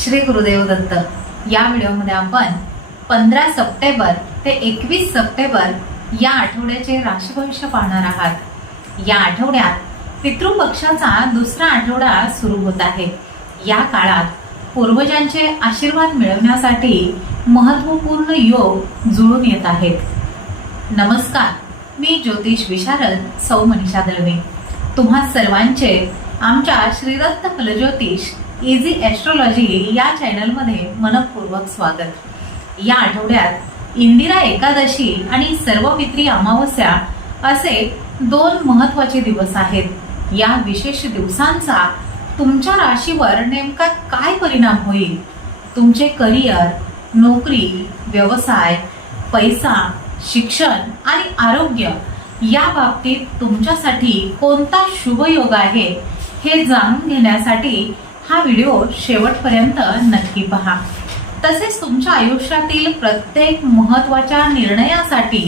श्री गुरुदेव दत्त. या व्हिडिओमध्ये आपण पंधरा सप्टेंबर ते एकवीस सप्टेंबर या आठवड्याचे राशी भविष्य पाहणार आहात. या आठवड्यात पितृपक्षाचा दुसरा आठवडा सुरू होत आहे. या काळात पूर्वजांचे आशीर्वाद मिळवण्यासाठी महत्त्वपूर्ण योग जुळून येत आहेत. नमस्कार मी ज्योतिष विशारद सौ मनीषा दळवे तुम्हा सर्वांचे आमच्या श्रीरत्न फलज्योतिष इझी ॲस्ट्रॉलॉजी या चॅनलमध्ये मनपूर्वक स्वागत. या आठवड्यात इंदिरा एकादशी आणि सर्वपित्री अमावस्या असे दोन महत्त्वाचे दिवस आहेत. या विशेष दिवसांचा तुमच्या राशीवर नेमका काय परिणाम होईल? तुमचे करिअर नोकरी व्यवसाय पैसा शिक्षण आणि आरोग्य या बाबतीत तुमच्यासाठी कोणता शुभ योग आहे हे जाणून घेण्यासाठी हा व्हिडिओ शेवटपर्यंत नक्की पहा. तसेच तुमच्या आयुष्यातील प्रत्येक महत्त्वाच्या निर्णयासाठी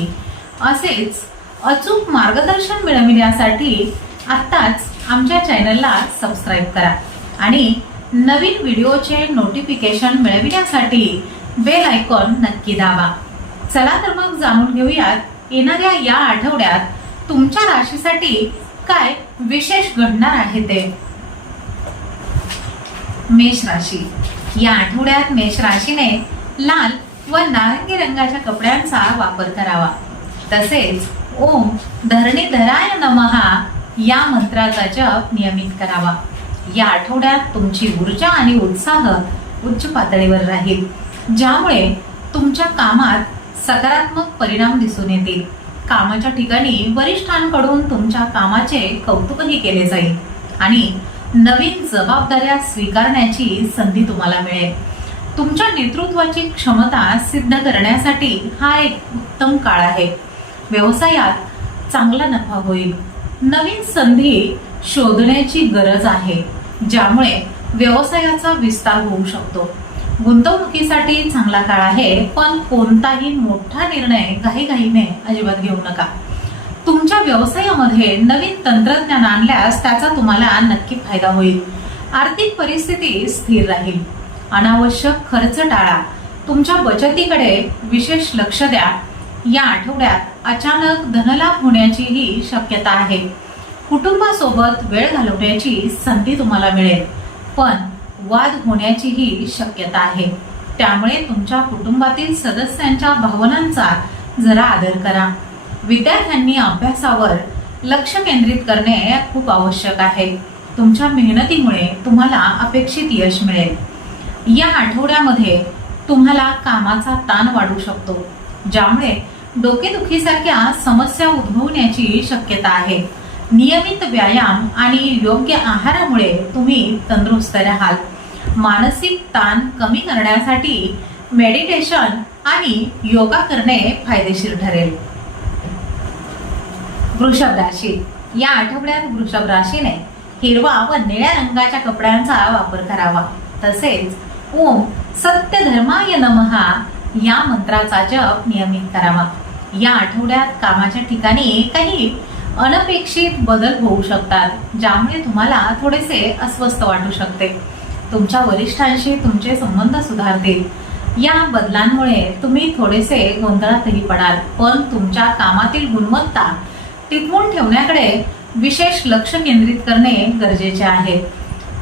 असेच अचूक मार्गदर्शन मिळविण्यासाठी आत्ताच आमच्या चॅनलला सबस्क्राईब करा आणि नवीन व्हिडिओचे नोटिफिकेशन मिळविण्यासाठी बेल आयकॉन नक्की दाबा. चला तर मग जाणून घेऊयात येणाऱ्या या आठवड्यात तुमच्या राशीसाठी काय विशेष घडणार आहे ते. मेष राशी. या आठवड्यात मेष राशीने लाल व नारंगी रंगाच्या कपड्यांचा वापर करावा. तसेच ओम धरणी धराय नमहा या मंत्राचा जप नियमित करावा. या आठवड्यात तुमची ऊर्जा आणि उत्साह उच्च पातळीवर राहील ज्यामुळे तुमच्या कामात सकारात्मक परिणाम दिसून येतील. कामाच्या ठिकाणी वरिष्ठांकडून तुमच्या कामाचे कौतुकही केले जाईल आणि नवीन जबाबदाऱ्या स्वीकारण्याची संधी तुम्हाला मिळेल. तुमच्या नेतृत्वाची क्षमता सिद्ध करण्यासाठी हा एक उत्तम काळ आहे. व्यवसायात चांगला नफा होईल. नवीन संधी शोधण्याची गरज आहे ज्यामुळे व्यवसायाचा विस्तार होऊ शकतो. गुंतवणुकीसाठी चांगला काळ आहे पण कोणताही मोठा निर्णय घाईघाईने अजिबात घेऊ नका. तुमच्या व्यवसायामध्ये नवीन तंत्रज्ञान आणल्यास त्याचा तुम्हाला नक्की फायदा होईल. आर्थिक परिस्थिती स्थिर राहील. अनावश्यक खर्च टाळा. तुमच्या बचतीकडे विशेष लक्ष द्या. या आठवड्यात अचानक धनलाभ होण्याचीही शक्यता आहे. कुटुंबासोबत वेळ घालवण्याची संधी तुम्हाला मिळेल पण वाद होण्याचीही शक्यता आहे. त्यामुळे तुमच्या कुटुंबातील सदस्यांच्या भावनांचा जरा आदर करा. विद्यार्थ्यांनी अभ्यासावर लक्ष केंद्रित करणे खूप आवश्यक आहे. तुमच्या मेहनतीमुळे तुम्हाला अपेक्षित यश मिळेल. या आठवड्यामध्ये तुम्हाला कामाचा ताण वाढू शकतो ज्यामुळे डोकेदुखीसारख्या समस्या उद्भवण्याची शक्यता आहे. नियमित व्यायाम आणि योग्य आहारामुळे तुम्ही तंदुरुस्त राहाल. मानसिक ताण कमी करण्यासाठी मेडिटेशन आणि योगा करणे फायदेशीर ठरेल. वृषभ राशी. या आठवड्यात वृषभ राशीने हिरवा व निळ्या रंगाच्या कपड्यांचा वापर करावा. तसेच ओम सत्य धर्माय नमहा या मंत्राचा जप नियमित करावा. या आठवड्यात कामाच्या ठिकाणी काही अनपेक्षित बदल होऊ शकतात ज्यामुळे तुम्हाला थोडेसे अस्वस्थ वाटू शकते. तुमच्या वरिष्ठांशी तुमचे संबंध सुधारतील. या बदलांमुळे तुम्ही थोडेसे गोंधळातही पडाल पण तुमच्या कामातील गुणवत्ता टिकवून ठेवण्याकडे विशेष लक्ष केंद्रित करणे गरजेचे आहे.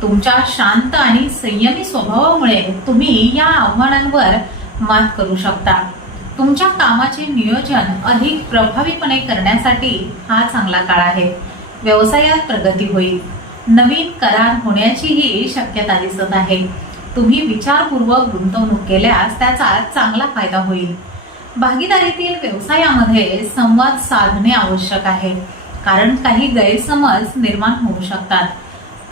तुमच्या शांत आणि संयमी स्वभावामुळे तुम्ही या आव्हानांवर मात करू शकता. तुमच्या कामाचे नियोजन अधिक प्रभावीपणे करण्यासाठी हा चांगला काळ आहे. व्यवसायात प्रगती होईल. नवीन करार होण्याचीही शक्यता दिसत आहे. तुम्ही विचारपूर्वक गुंतवणूक केल्यास त्याचा चांगला फायदा होईल. भागीदारीतील व्यवसायामध्ये संवाद साधणे आवश्यक आहे. कारण काही गैरसमज निर्माण होऊ शकतात.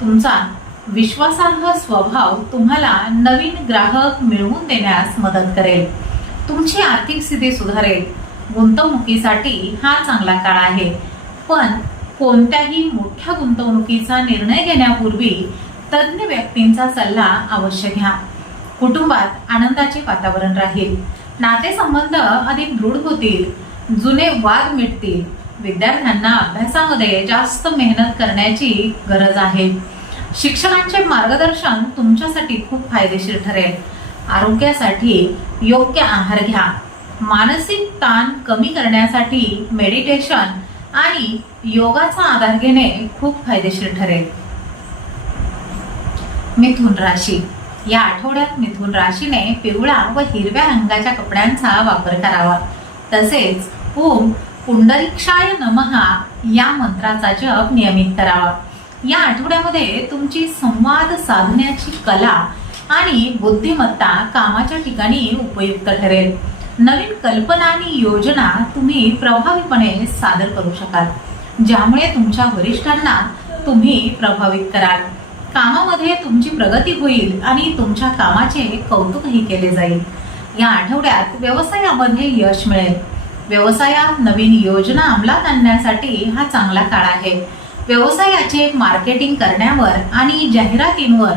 तुमचा विश्वासार्ह स्वभाव तुम्हाला नवीन ग्राहक मिळवून देण्यास मदत करेल. तुमची आर्थिक स्थिती सुधारेल. गुंतवणुकीसाठी हा चांगला काळ आहे. पण कोणत्याही मोठ्या गुंतवणुकीचा निर्णय घेण्यापूर्वी तज्ज्ञ व्यक्तींचा सल्ला अवश्य घ्या. कुटुंबात आनंदाचे वातावरण राहील. नातेसंबंध अधिक दृढ होतील जुने वाद मिटतील. विद्यार्थ्यांना अभ्यासामध्ये जास्त मेहनत करण्याची गरज आहे. शिक्षकांचे मार्गदर्शन तुमच्यासाठी खूप फायदेशीर ठरेल. आरोग्यासाठी योग्य आहार घ्या. मानसिक ताण कमी करण्यासाठी मेडिटेशन आणि योगाचा आधार घेणे खूप फायदेशीर ठरेल. मिथुन राशी या आठवड्यात मिथुन राशीने पिवळा व हिरव्या रंगाच्या कपड्यांचा वापर करावा. तसेच ओम पुंडरीक्षाय नमहा या मंत्राचा जप नियमित करावा. या आठवड्यामध्ये तुमची संवाद साधण्याची कला आणि बुद्धिमत्ता कामाच्या ठिकाणी उपयुक्त ठरेल. नवीन कल्पना आणि योजना तुम्ही प्रभावीपणे सादर करू शकाल ज्यामुळे तुमच्या वरिष्ठांना तुम्ही प्रभावित कराल. कामामध्ये तुमची प्रगती होईल आणि तुमच्या कामाचे कौतुकही केले जाईल. या आठवड्यात व्यवसायामध्ये यश मिळेल. व्यवसायात नवीन योजना अंमलात आणण्यासाठी हा चांगला काळ आहे. व्यवसायाचे मार्केटिंग करण्यावर आणि जाहिरातींवर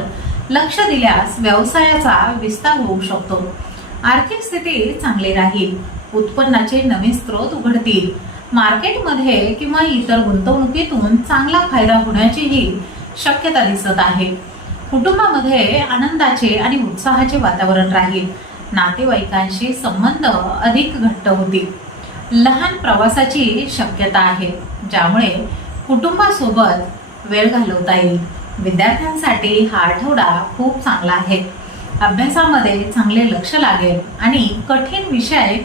लक्ष दिल्यास व्यवसायाचा विस्तार होऊ शकतो. आर्थिक स्थिती चांगली राहील. उत्पन्नाचे नवीन स्रोत उघडतील. मार्केटमध्ये किंवा इतर गुंतवणुकीतून चांगला फायदा होण्याचीही शक्यता दिसत आहे. कुटुंबामध्ये आनंदाचे आणि उत्साहाचे वातावरण राहील. नातेवाईकांशी संबंध अधिक घट्ट होतील. लहान प्रवासाची शक्यता आहे ज्यामुळे कुटुंबासोबत वेळ घालवता येईल. विद्यार्थ्यांसाठी हा आठवडा खूप चांगला आहे. अभ्यासामध्ये चांगले लक्ष लागेल आणि कठीण विषय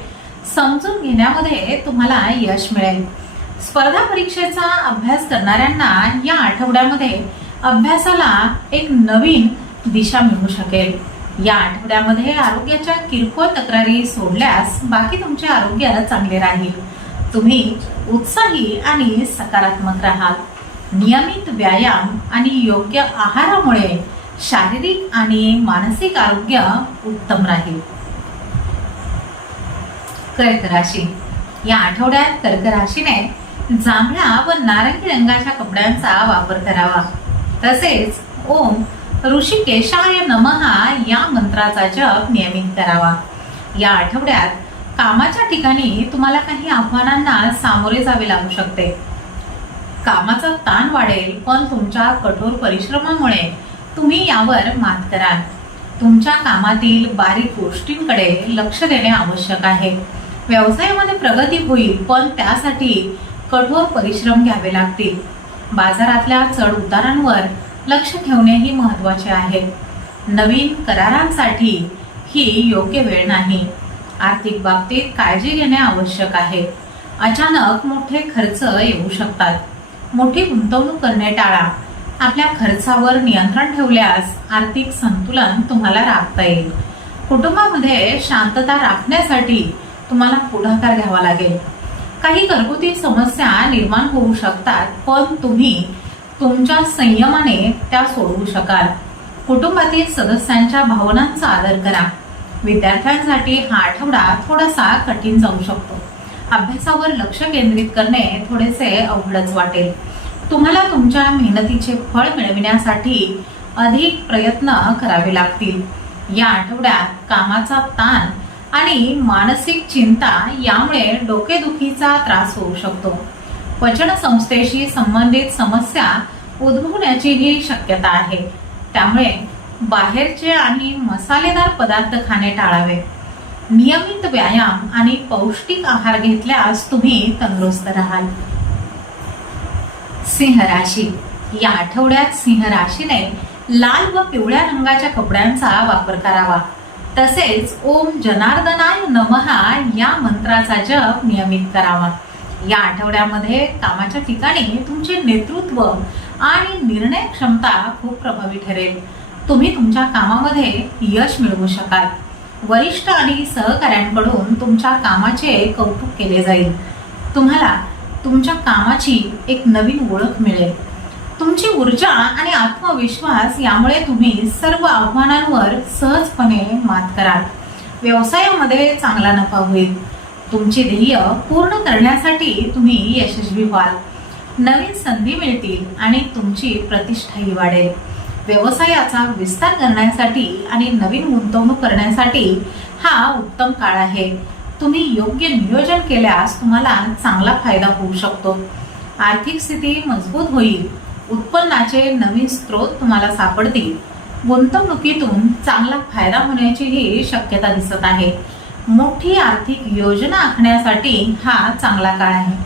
समजून घेण्यामध्ये तुम्हाला यश मिळेल. स्पर्धा परीक्षेचा अभ्यास करणाऱ्यांना या आठवड्यामध्ये अभ्यासाला एक नवीन दिशा मिळू शकेल. या आठवड्यामध्ये आरोग्याच्या किरकोळ तक्रारी सोडल्यास बाकी तुमचे आरोग्य चांगले राहील. तुम्ही उत्साही आणि सकारात्मक राहाल. नियमित व्यायाम आणि योग्य आहारामुळे शारीरिक आणि मानसिक आरोग्य उत्तम राहील. कर्क राशी. या आठवड्यात कर्क राशीने जांभळा व नारंगी रंगाच्या कपड्यांचा वापर करावा. तसेच ओम ऋषिकेशाय नमहा या मंत्राचा जप नियमित करावा. या आठवड्यात कामाच्या ठिकाणी तुम्हाला काही आव्हानांना सामोरे जावे लागू शकते. कामाचा ताण वाढेल पण तुमच्या कठोर परिश्रमामुळे तुम्ही यावर मात कराल. तुमच्या कामातील बारीक गोष्टींकडे लक्ष देणे आवश्यक आहे. व्यवसायामध्ये प्रगती होईल पण त्यासाठी कठोर परिश्रम घ्यावे लागतील. बाजारातल्या चढ उतारांवर लक्ष ठेवणेही महत्त्वाचे आहे. नवीन करारांसाठी ही योग्य वेळ नाही. आर्थिक बाबतीत काळजी घेणे आवश्यक आहे. अचानक मोठे खर्च येऊ शकतात. मोठी गुंतवणूक करणे टाळा. आपल्या खर्चावर नियंत्रण ठेवल्यास आर्थिक संतुलन तुम्हाला राखता येईल. कुटुंबामध्ये शांतता राखण्यासाठी तुम्हाला पुढाकार घ्यावा लागेल. काही घरगुती समस्या निर्माण होऊ शकतात पण तुम्ही तुमच्या संयमाने त्या सोडवू शकाल. कुटुंबातील सदस्यांच्या भावनांचा आदर करा. विद्यार्थ्यांसाठी हा आठवडा थोडासा कठीण जाऊ शकतो. अभ्यासावर लक्ष केंद्रित करणे थोडेसे अवघडच वाटेल. तुम्हाला तुमच्या मेहनतीचे फळ मिळविण्यासाठी अधिक प्रयत्न करावे लागतील. या आठवड्यात कामाचा ताण आणि मानसिक चिंता यामुळे डोकेदुखीचा त्रास होऊ शकतो. पचन संस्थेशी संबंधित समस्या उद्भवण्याचीही शक्यता आहे. त्यामुळे बाहेरचे आणि मसालेदार पदार्थ खाणे टाळावे. नियमित व्यायाम आणि पौष्टिक आहार घेतल्यास तुम्ही तंदुरुस्त राहाल. सिंह राशी. या आठवड्यात सिंह राशीने लाल व पिवळ्या रंगाच्या कपड्यांचा वापर करावा. तसेच ओम जनार्दनाय नमहा या मंत्राचा जप नियमित करावा. या आठवड्यामध्ये कामाच्या ठिकाणी तुमचे नेतृत्व आणि निर्णय क्षमता खूप प्रभावी ठरेल. तुम्ही तुमच्या कामामध्ये यश मिळवू शकाल. वरिष्ठ आणि सहकाऱ्यांकडून तुमच्या कामाचे कौतुक केले जाईल. तुम्हाला तुमच्या कामाची एक नवीन ओळख मिळेल. तुमची ऊर्जा आणि आत्मविश्वास यामुळे तुम्ही सर्व आव्हानांवर सहजपणे मात कराल. व्यवसायामध्ये चांगला नफा होईल. तुमचे ध्येय पूर्ण करण्यासाठी तुम्ही यशस्वी व्हाल. नवीन संधी मिळतील आणि तुमची प्रतिष्ठाही वाढेल. व्यवसायाचा विस्तार करण्यासाठी आणि नवीन गुंतवणूक करण्यासाठी हा उत्तम काळ आहे. तुम्ही योग्य नियोजन केल्यास तुम्हाला चांगला फायदा होऊ शकतो. आर्थिक स्थिती मजबूत होईल. उत्पन्नाचे नवीन स्रोत तुम्हाला सापडतील. गुंतवणुकीतून चांगला फायदा होण्याचीही शक्यता दिसत आहे. मोठी आर्थिक योजना आखण्यासाठी हा चांगला काळ आहे.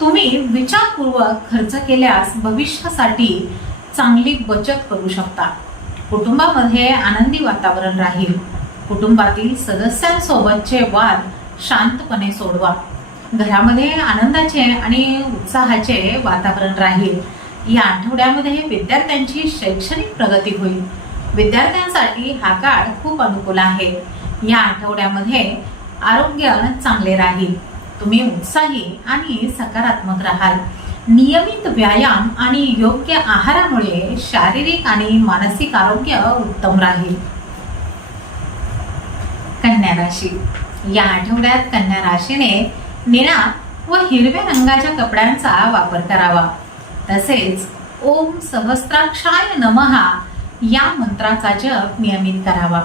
तुम्ही विचारपूर्वक खर्च केल्यास भविष्यासाठी चांगली बचत करू शकता. कुटुंबामध्ये आनंदी वातावरण राहील. कुटुंबातील सदस्यांसोबतचे वाद शांतपणे सोडवा. घरामध्ये आनंदाचे आणि उत्साहाचे वातावरण राहील. या आठवड्यामध्ये विद्यार्थ्यांची शैक्षणिक प्रगती होईल. विद्यार्थ्यांसाठी हा काळ खूप अनुकूल आहे. या आठवड्यामध्ये आरोग्य चांगले राहील. तुम्ही उत्साही आणि सकारात्मक राहाल. नियमित व्यायाम आणि योग्य आहारामुळे शारीरिक आणि मानसिक आरोग्य उत्तम राहील. कन्या राशी. या आठवड्यात कन्या राशीने निळा व हिरव्या रंगाच्या कपड्यांचा वापर करावा. तसेच ओम सहस्त्राक्षाय नमहा या मंत्राचा जप नियमित करावा.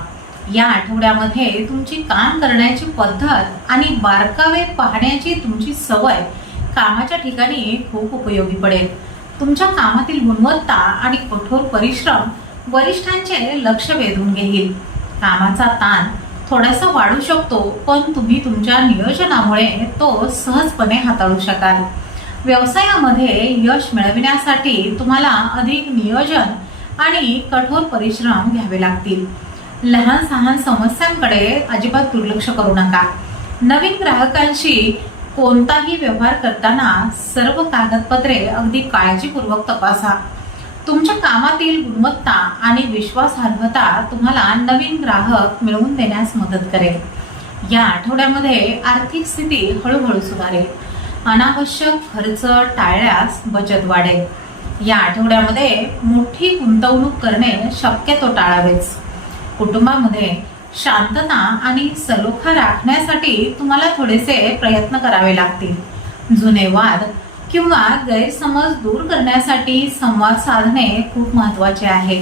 या आठवड्यामध्ये तुमची काम करण्याची पद्धत आणि बारकावे पाहण्याची तुमची सवय कामाच्या ठिकाणी खूप उपयोगी पडेल. तुमच्या कामातील गुणवत्ता आणि कठोर परिश्रम वरिष्ठांचे लक्ष वेधून घेईल. कामाचा ताण थोडासा वाढू शकतो पण तुम्ही तुमच्या नियोजनामुळे तो सहजपणे हाताळू शकाल. व्यवसायामध्ये यश मिळविण्यासाठी तुम्हाला अधिक नियोजन आणि कठोर परिश्रम घ्यावे लागतील. लहान सहान समस्यांकडे अजिबात दुर्लक्ष करू नका. नवीन ग्राहकांशी कोणताही व्यवहार करताना सर्व कागदपत्रे अगदी काळजीपूर्वक तपासा. तुमच्या कामातील गुणवत्ता आणि विश्वासार्हता तुम्हाला नवीन ग्राहक मिळवून देण्यास मदत करेल. या आठवड्यामध्ये आर्थिक स्थिती हळूहळू सुधारेल. अनावश्यक खर्च टाळल्यास बचत वाढेल. या आठवड्यामध्ये मोठी गुंतवणूक करणे शक्यतो टाळावेच. कुटुंबामध्ये शांतता आणि सलोखा राखण्यासाठी तुम्हाला थोडेसे प्रयत्न करावे लागतील. जुने वाद किंवा गैरसमज दूर करण्यासाठी संवाद साधणे खूप महत्त्वाचे आहे.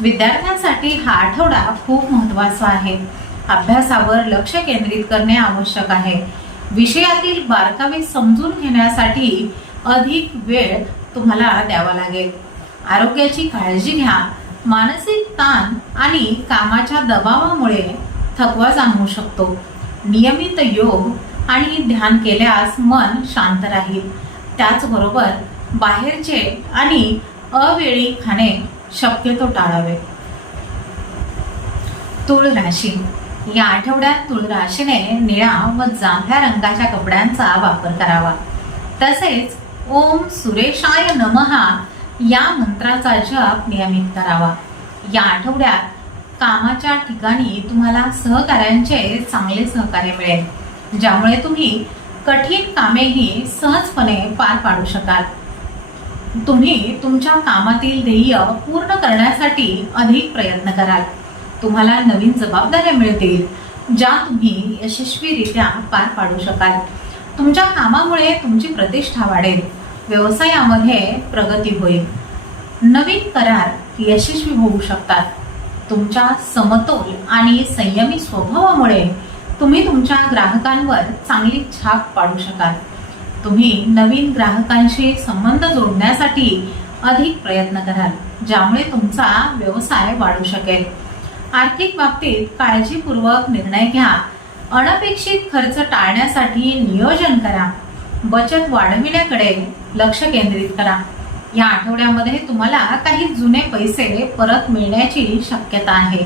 विद्यार्थ्यांसाठी हा आठवडा खूप महत्त्वाचा आहे. अभ्यासावर लक्ष केंद्रित करणे आवश्यक आहे. विषयातील बारकावे समजून घेण्यासाठी अधिक वेळ तुम्हाला द्यावा लागेल. आरोग्याची काळजी घ्या. मानसिक ताण आणि कामाच्या दबावामुळे थकवा जाणवू शकतो. नियमित योग आणि ध्यान केल्यास मन शांत राहील. त्याचबरोबर बाहेरचे आणि अवेळी खाणे शक्यतो टाळावे. तुळ राशी या आठवड्यात तुळ राशीने निळा व जांभळ्या रंगाच्या कपड्यांचा वापर करावा. तसेच ओम सुरेशाय नमहा या मंत्राचा जप नियमित करावा. या आठवड्यात कामाच्या ठिकाणी तुम्हाला सहकार्यांचे चांगले सहकार्य मिळेल ज्यामुळे तुम्ही कठीण कामेही सहजपणे पार पाडू शकाल. तुम्ही तुमच्या कामातील ध्येय पूर्ण करण्यासाठी अधिक प्रयत्न कराल. तुम्हाला नवीन जबाबदाऱ्या मिळतील ज्या तुम्ही यशस्वीरित्या पार पाडू शकाल. तुमच्या कामामुळे तुमची प्रतिष्ठा वाढेल व्यवसायामध्ये प्रगती होईल. नवीन करार यशस्वी होऊ शकतात. तुमच्या समतोल आणि संयमी स्वभावामुळे तुम्ही तुमच्या ग्राहकांवर चांगली छाप पाडू शकाल. तुम्ही नवीन ग्राहकांशी संबंध जोडण्यासाठी अधिक प्रयत्न कराल ज्यामुळे तुमचा व्यवसाय वाढू शकेल. आर्थिक बाबतीत काळजीपूर्वक निर्णय घ्या. अनपेक्षित खर्च टाळण्यासाठी नियोजन करा. बचत वाढविण्याकडे लक्ष केंद्रित करा. या आठवड्यामध्ये तुम्हाला काही जुने पैसे परत मिळण्याची शक्यता आहे.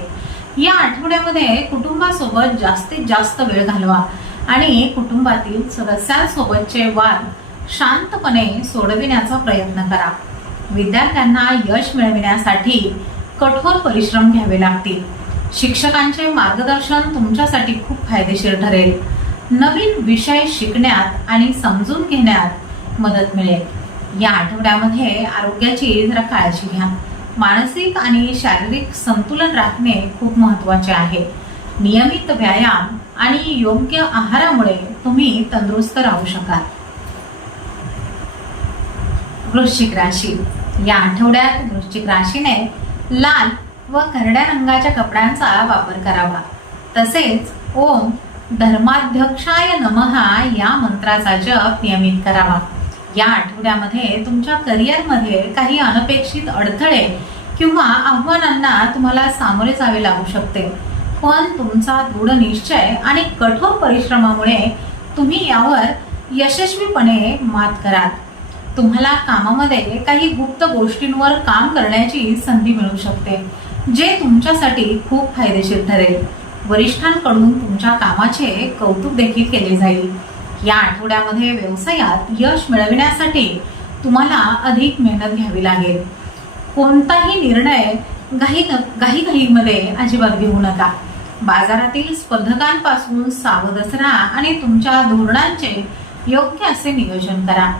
या आठवड्यामध्ये कुटुंबासोबत जास्तीत जास्त वेळ घालवा आणि कुटुंबातील सदस्यांसोबतचे वाद शांतपणे सोडविण्याचा प्रयत्न करा. विद्यार्थ्यांना यश मिळविण्यासाठी कठोर परिश्रम घ्यावे लागतील. शिक्षकांचे मार्गदर्शन तुमच्यासाठी खूप फायदेशीर ठरेल. नवीन विषय शिकण्यात आणि समजून घेण्यात मदत मिळेल. या आठवड्यामध्ये आरोग्याची जरा काळजी घ्या. मानसिक आणि शारीरिक संतुलन राखणे खूप महत्त्वाचे आहे. नियमित व्यायाम आणि योग्य आहारामुळे तुम्ही तंदुरुस्त राहू शकाल. वृश्चिक राशी. या आठवड्यात वृश्चिक राशीने लाल व करड्या रंगाच्या कपड्यांचा वापर करावा. तसेच ओम धर्माध्यक्षाय नमहा या मंत्राचा जप नियमित करावा. या आठवड्यामध्ये तुमच्या करिअरमध्ये काही अनपेक्षित अडथळे किंवा आव्हानांना तुम्हाला सामोरे जावे लागू शकते. पण तुमचा दृढ निश्चय आणि कठोर परिश्रमामुळे तुम्ही यावर यशस्वीपणे मात कराल. तुम्हाला कामामध्ये काही गुप्त गोष्टींवर काम करण्याची संधी मिळू शकते जे तुमच्यासाठी खूप फायदेशीर ठरेल. वरिष्ठांकडून तुमच्या कामाचे कौतुक देखील केले जाईल. या आठवड्यामध्ये व्यवसायात यश मिळविण्यासाठी तुम्हाला अधिक मेहनत घ्यावी लागेल. कोणताही निर्णय घाई घाई घाईमध्ये अजिबात घेऊ नका. बाजारातील स्पर्धकांपासून सावधच राहा आणि तुमच्या धोरणांचे योग्य असे नियोजन करा.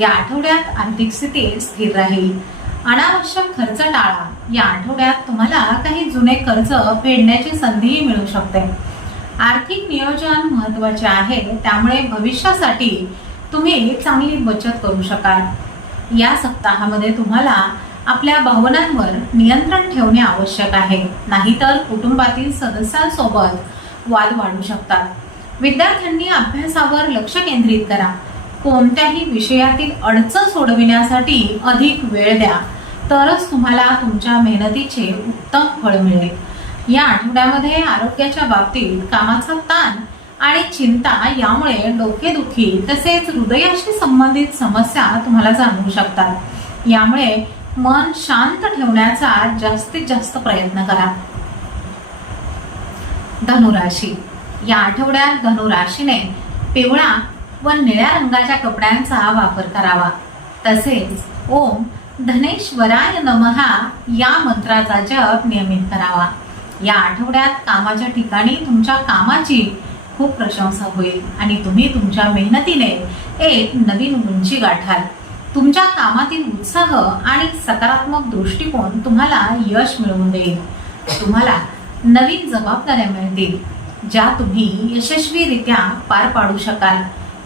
या आठवड्यात आर्थिक स्थिती स्थिर राहील. अनावश्यक खर्च टाळा. या आठवड्यात तुम्हाला काही जुने कर्ज फेडण्याची संधीही मिळू शकते. आर्थिक नियोजन महत्त्वाचे आहे त्यामुळे भविष्यासाठी तुम्ही चांगली बचत करू शकाल. या सप्ताहामध्ये तुम्हाला आपल्या भावनांवर नियंत्रण ठेवणे आवश्यक आहे नाहीतर कुटुंबातील सदस्यांसोबत वाद वाढू शकतात. विद्यार्थ्यांनी अभ्यासावर लक्ष केंद्रित करा. कोणत्याही विषयातील अडचण सोडविण्यासाठी अधिक वेळ द्या. तरच तुम्हाला तुमच्या मेहनतीचे उत्तम फळ मिळेल. या आठवड्यामध्ये आरोग्याच्या बाबतीत कामाचा ताण आणि चिंता यामुळे डोकेदुखी तसेच हृदयाशी संबंधित समस्या तुम्हाला जाणवू शकतात. यामुळे मन शांत ठेवण्याचा जास्तीत जास्त प्रयत्न करा. धनुराशी. या आठवड्यात धनुराशीने पिवळा व निळ्या रंगाच्या कपड्यांचा वापर करावा. तसेच ओम धनेश्वराय नमहा या मंत्राचा जप नियमित करावा. या आठवड्यात कामाच्या ठिकाणी तुमच्या कामाची खूप प्रशंसा होईल आणि तुम्ही तुमच्या मेहनतीने एक नवीन उंची गाठाल. तुमच्या कामातील उत्साह आणि सकारात्मक दृष्टिकोन तुम्हाला यश मिळवून देईल. तुम्हाला नवीन जबाबदाऱ्या मिळतील ज्या तुम्ही यशस्वीरित्या पार पाडू शकाल.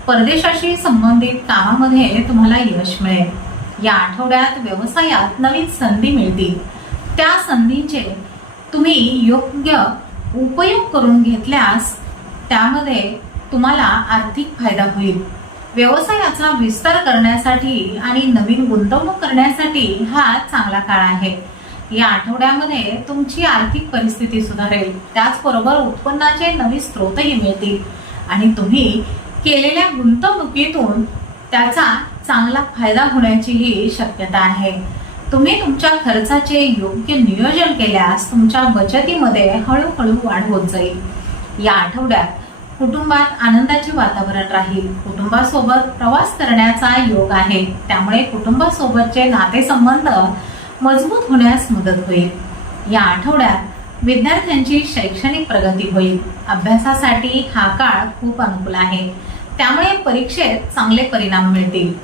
परदेशाशी संबंधित कामामध्ये तुम्हाला यश मिळेल. या आठवड्यात व्यवसायात नवीन संधी मिळतील. त्या संधींचे तुम्ही योग्य उपयोग करून घेतल्यास त्यामध्ये तुम्हाला आर्थिक फायदा होईल. व्यवसायाचा विस्तार करण्यासाठी आणि नवीन गुंतवणूक करण्यासाठी हा चांगला काळ आहे. या आठवड्यामध्ये तुमची आर्थिक परिस्थिती सुधारेल. त्याचबरोबर उत्पन्नाचे नवीन स्रोतही मिळतील. आणि तुम्ही केलेल्या गुंतवणुकीतून त्याचा चांगला फायदा होण्याचीही शक्यता आहे. तुम्ही तुमच्या खर्चाचे योग्य नियोजन केल्यास तुमच्या बचतीमध्ये हळूहळू वाढ होत जाईल. या आठवड्यात कुटुंबात आनंदाचे वातावरण राहील. कुटुंबासोबत प्रवास करण्याचा योग आहे. त्यामुळे कुटुंबासोबतचे नातेसंबंध मजबूत होण्यास मदत होईल. या आठवड्यात विद्यार्थ्यांची शैक्षणिक प्रगती होईल. अभ्यासासाठी हा काळ खूप अनुकूल आहे. त्यामुळे परीक्षेत चांगले परिणाम मिळतील.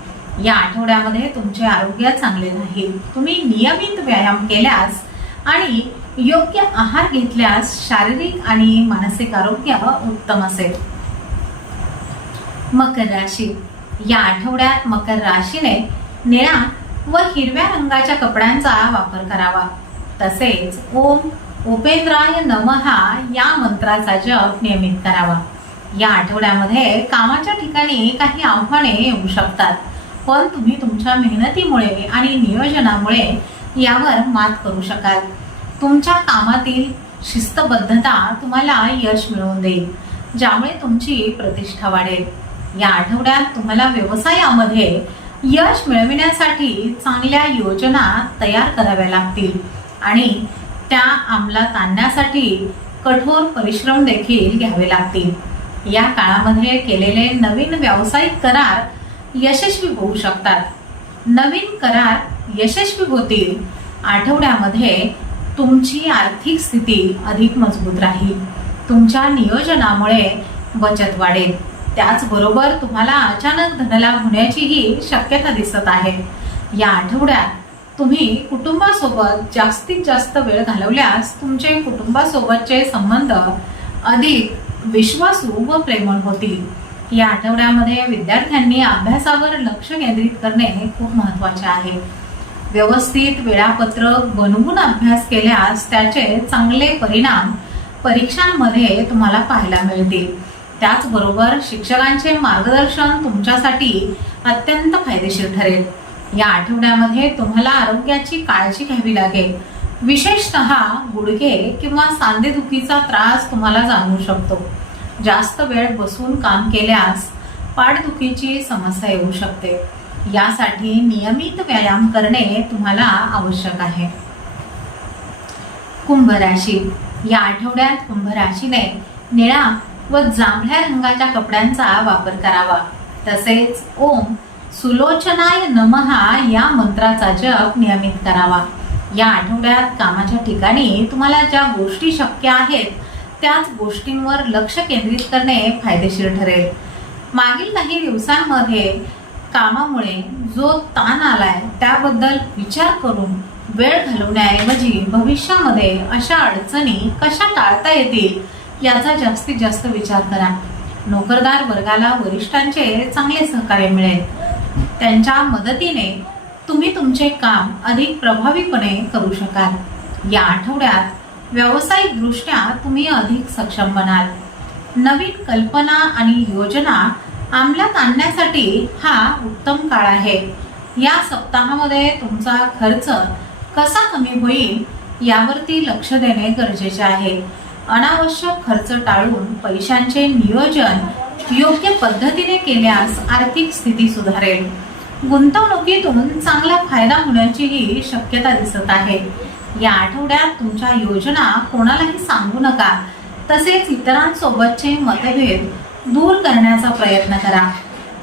या आठवड्यामध्ये तुमचे आरोग्य चांगले राहील. तुम्ही नियमित व्यायाम केल्यास आणि योग्य आहार घेतल्यास शारीरिक आणि मानसिक आरोग्य उत्तम असेल. मकर राशी. या आठवड्यात मकर राशीने निळा व हिरव्या रंगाच्या कपड्यांचा वापर करावा. तसेच ओम उपेंद्राय नमहा या मंत्राचा जप नियमित करावा. या आठवड्यामध्ये कामाच्या ठिकाणी काही आव्हाने येऊ शकतात. पण तुम्ही तुमच्या मेहनतीमुळे आणि नियोजनामुळे यावर मात करू शकाल. तुमच्या कामातील शिस्तबद्धता तुम्हाला यश मिळवून देईल ज्यामुळे तुमची प्रतिष्ठा वाढेल. या आठवड्यात तुम्हाला व्यवसायामध्ये यश मिळविण्यासाठी चांगल्या योजना तयार कराव्या लागतील आणि त्या अंमलात आणण्यासाठी कठोर परिश्रम देखील घ्यावे लागतील. या काळामध्ये केलेले नवीन व्यावसायिक करार यशस्वी होऊ शकतात. नवीन करार यशस्वी होतील. आठवड्यामध्ये तुमची आर्थिक स्थिती अधिक मजबूत राहील. तुमच्या नियोजनामुळे बचत वाढेल. त्याचबरोबर तुम्हाला अचानक धनलाभ होण्याचीही शक्यता दिसत आहे. या आठवड्यात तुम्ही कुटुंबासोबत जास्तीत जास्त वेळ घालवल्यास तुमचे कुटुंबासोबतचे संबंध अधिक विश्वासू व प्रेमळ होतील. या आठवड्यामध्ये विद्यार्थ्यांनी अभ्यासावर लक्ष केंद्रित करणे खूप महत्त्वाचे आहे. व्यवस्थित वेळापत्रक बनवून अभ्यास केल्यास त्याचे चांगले परिणाम परीक्षांमध्ये तुम्हाला पाहायला मिळतील. त्याचबरोबर शिक्षकांचे मार्गदर्शन तुमच्यासाठी अत्यंत फायदेशीर ठरेल. या आठवड्यामध्ये तुम्हाला आरोग्याची काळजी घ्यावी लागेल. विशेषतः गुडघे किंवा सांधेदुखीचा त्रास तुम्हाला जाणवू शकतो. जास्त वेळ बसून काम केल्यास पाठदुखीची समस्या येऊ शकते. यासाठी नियमित व्यायाम करणे तुम्हाला आवश्यक आहे. कुंभ राशी या आठवड्यात कुंभ राशीने निळा व जांभळ्या रंगाच्या कपड्यांचा वापर करावा. तसेच ओम सुलोचनाय नमहा या मंत्राचा जप नियमित करावा. या आठवड्यात कामाच्या ठिकाणी तुम्हाला ज्या गोष्टी शक्य आहेत त्याच गोष्टींवर लक्ष केंद्रित करणे फायदेशीर ठरेल. मागील काही दिवसांमध्ये कामामुळे जो ताण आलाय त्याबद्दल विचार करून वेळ घालवण्याऐवजी भविष्यामध्ये अशा अडचणी कशा टाळता येतील याचा जास्तीत जास्त विचार करा. नोकरदार वर्गाला वरिष्ठांचे चांगले सहकार्य मिळेल. त्यांच्या मदतीने तुम्ही तुमचे काम अधिक प्रभावीपणे करू शकाल. या आठवड्यात व्यावसायिक दृष्ट्या तुम्ही अधिक सक्षम बनाल. नवीन कल्पना आणि योजना अंमलात आणण्यासाठी हा उत्तम काळ आहे. या सप्ताहामध्ये तुमचा खर्च कसा कमी होईल यावरती लक्ष देणे गरजेचे आहे. अनावश्यक खर्च टाळून पैशांचे नियोजन योग्य पद्धतीने केल्यास आर्थिक स्थिती सुधारेल. गुंतवणुकीतून चांगला फायदा होण्याचीही शक्यता दिसत आहे. या आठवड्यात तुमच्या योजना कोणालाही सांगू नका. तसेच इतरांसोबतचे मतभेद दूर करण्याचा प्रयत्न करा.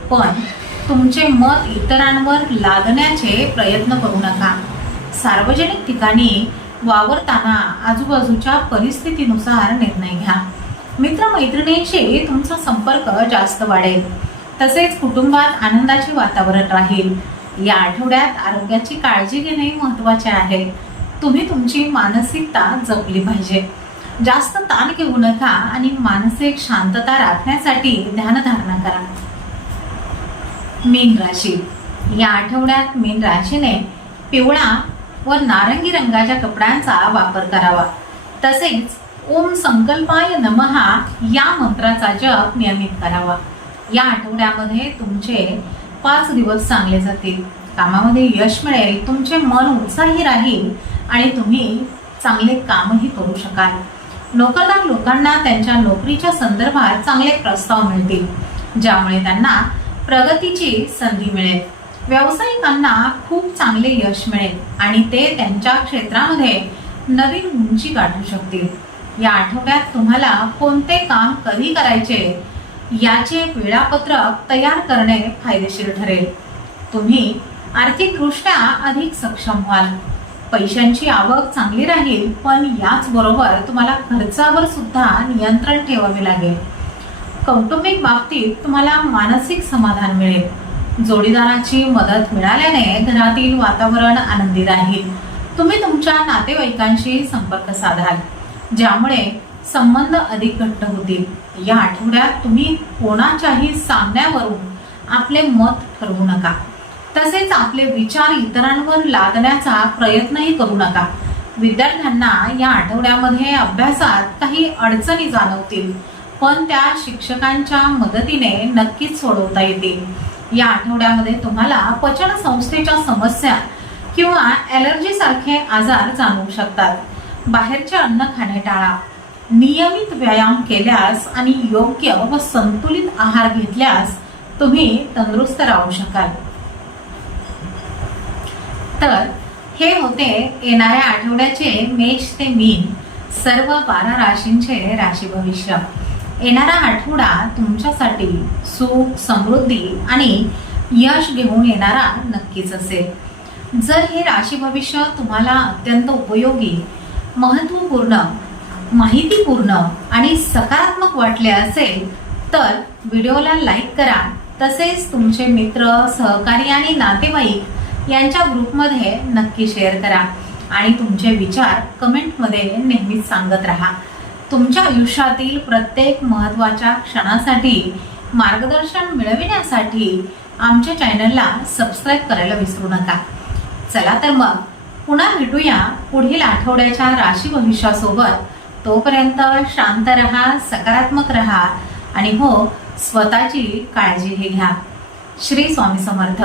पण तुमचे मत इतरांवर लादण्याचे प्रयत्न करू नका. सार्वजनिक ठिकाणी वावरताना आजूबाजूच्या परिस्थितीनुसार निर्णय घ्या. मित्रमैत्रिणींशी तुमचा संपर्क जास्त वाढेल. तसेच कुटुंबात आनंदाचे वातावरण राहील. या आठवड्यात आरोग्याची काळजी घेणे महत्त्वाचे आहे. तुम्ही तुमची मानसिकता जपली पाहिजे. जास्त ताण घेऊ नका आणि मानसिक शांतता राखण्यासाठी ध्यानधारणा करा. मीन राशी. या आठवड्यात मीन राशीने पिवळा व नारंगी रंगाच्या कपड्यांचा वापर करावा. तसेच ओम संकल्पाय नमहा या मंत्राचा जप नियमित करावा. या आठवड्यामध्ये तुमचे पाच दिवस चांगले जातील. कामामध्ये यश मिळेल तुमचे मन उत्साही राहील आणि तुम्ही चांगले कामही करू शकाल. नोकरदार लोकांना त्यांच्या नोकरीच्या संदर्भात चांगले प्रस्ताव मिळतील ज्यामुळे त्यांना प्रगतीची संधी मिळेल. व्यावसायिकांना खूप चांगले यश मिळेल आणि ते त्यांच्या क्षेत्रामध्ये नवीन उंची गाठू शकतील. या आठवड्यात तुम्हाला कोणते काम कधी करायचे याचे वेळापत्रक तयार करणे फायदेशीर ठरेल. तुम्ही आर्थिकदृष्ट्या अधिक सक्षम व्हाल. पैशांची आवक चांगली राहील पण याचबरोबर तुम्हाला खर्चावर सुद्धा नियंत्रण ठेवावे लागेल. कौटुंबिक बाबतीत तुम्हाला मानसिक समाधान मिळेल. जोडीदाराची मदत मिळाल्याने घरातील वातावरण आनंदी राहील. तुम्ही तुमच्या नातेवाईकांशी संपर्क साधाल ज्यामुळे संबंध अधिक घट्ट होतील. या आठवड्यात तुम्ही कोणाच्याही सांगण्यावरून आपले मत ठरवू नका. तसेच आपले विचार इतरांवर लादण्याचा प्रयत्नही करू नका. विद्यार्थ्यांना या आठवड्यामध्ये अभ्यासात काही अडचणी जाणवतील पण त्या शिक्षकांच्या मदतीने नक्कीच सोडवता येतील. या आठवड्यामध्ये तुम्हाला पचन संस्थेच्या समस्या किंवा ॲलर्जीसारखे आजार जाणवू शकतात. बाहेरचे अन्न खाणे टाळा. नियमित व्यायाम केल्यास आणि योग्य व संतुलित आहार घेतल्यास तुम्ही तंदुरुस्त राहू शकाल. तर हे होते येणाऱ्या आठवड्याचे मेष ते मीन सर्व बारा राशींचे राशी भविष्य येणारा आठवडा तुमच्यासाठी सुख समृद्धी आणि यश घेऊन येणारा नक्कीच असेल. जर हे राशी भविष्य तुम्हाला अत्यंत उपयोगी महत्त्वपूर्ण माहितीपूर्ण आणि सकारात्मक वाटले असेल तर व्हिडिओला लाईक करा. तसेच तुमचे मित्र सहकारी आणि नातेवाईक यांच्या ग्रुपमध्ये नक्की शेअर करा. आणि तुमचे विचार कमेंटमध्ये नेहमीच सांगत राहा. तुमच्या आयुष्यातील प्रत्येक महत्त्वाच्या क्षणासाठी मार्गदर्शन मिळविण्यासाठी आमच्या चॅनलला सबस्क्राईब करायला विसरू नका. चला तर मग पुन्हा भेटूया पुढील आठवड्याच्या राशी भविष्यासोबत. तोपर्यंत शांत रहा सकारात्मक रहा आणि हो स्वतःची काळजीही घ्या. श्री स्वामी समर्थ.